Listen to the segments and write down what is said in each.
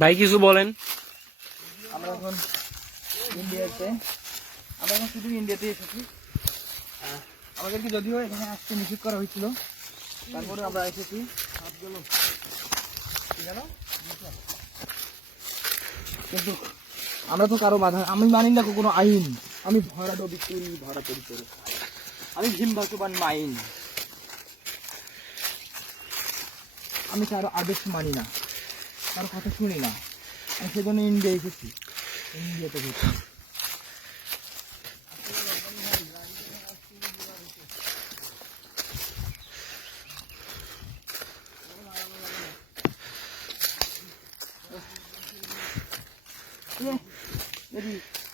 ভাই কিছু বলেন। আমরা এখন শুধু ইন্ডিয়াতে এসেছি। আমাদেরকে যদিও এখানে আসতে নিষেধ করা হয়েছিল, তারপরে আমরা এসেছি। কিন্তু আমরা তো কারো বাধা, আমি মানি না কোনো আইন। আমি ধরা ডবি করি, ধরা তরি করি, আমি ভীম ভাসবান আইন। আমি কারো আদেশ মানি না, কারো কথা শুনি না। আমি সেজন্য ইন্ডিয়া এসেছি, ইন্ডিয়াতে গেছি।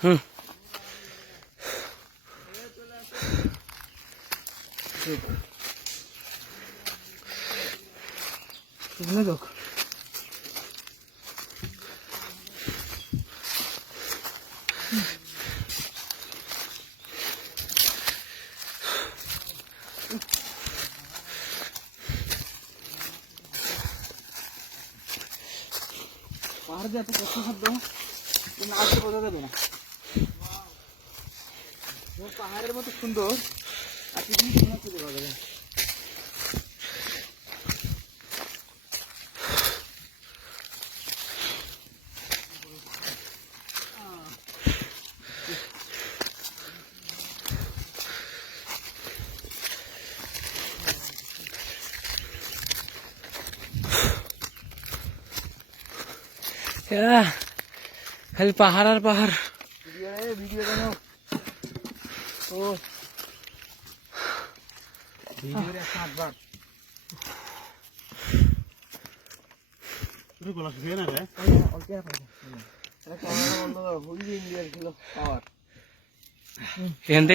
হুম যোগ পাহাড় যে এত কষ্টসাধ্য না আসলে বোঝা যাবে না। পাহাড়ের মতো সুন্দর আর কিছু সুন্দর খুঁজে পাওয়া যাবে না। খালি পাহাড় আর পাহাড়। ভিডিও কেন ও ভিডিওর একটা আধবার গলা শুকিয়ে না রে অল্প ইন্ডিয়ার ছিল পাওয়ার। এখান থেকে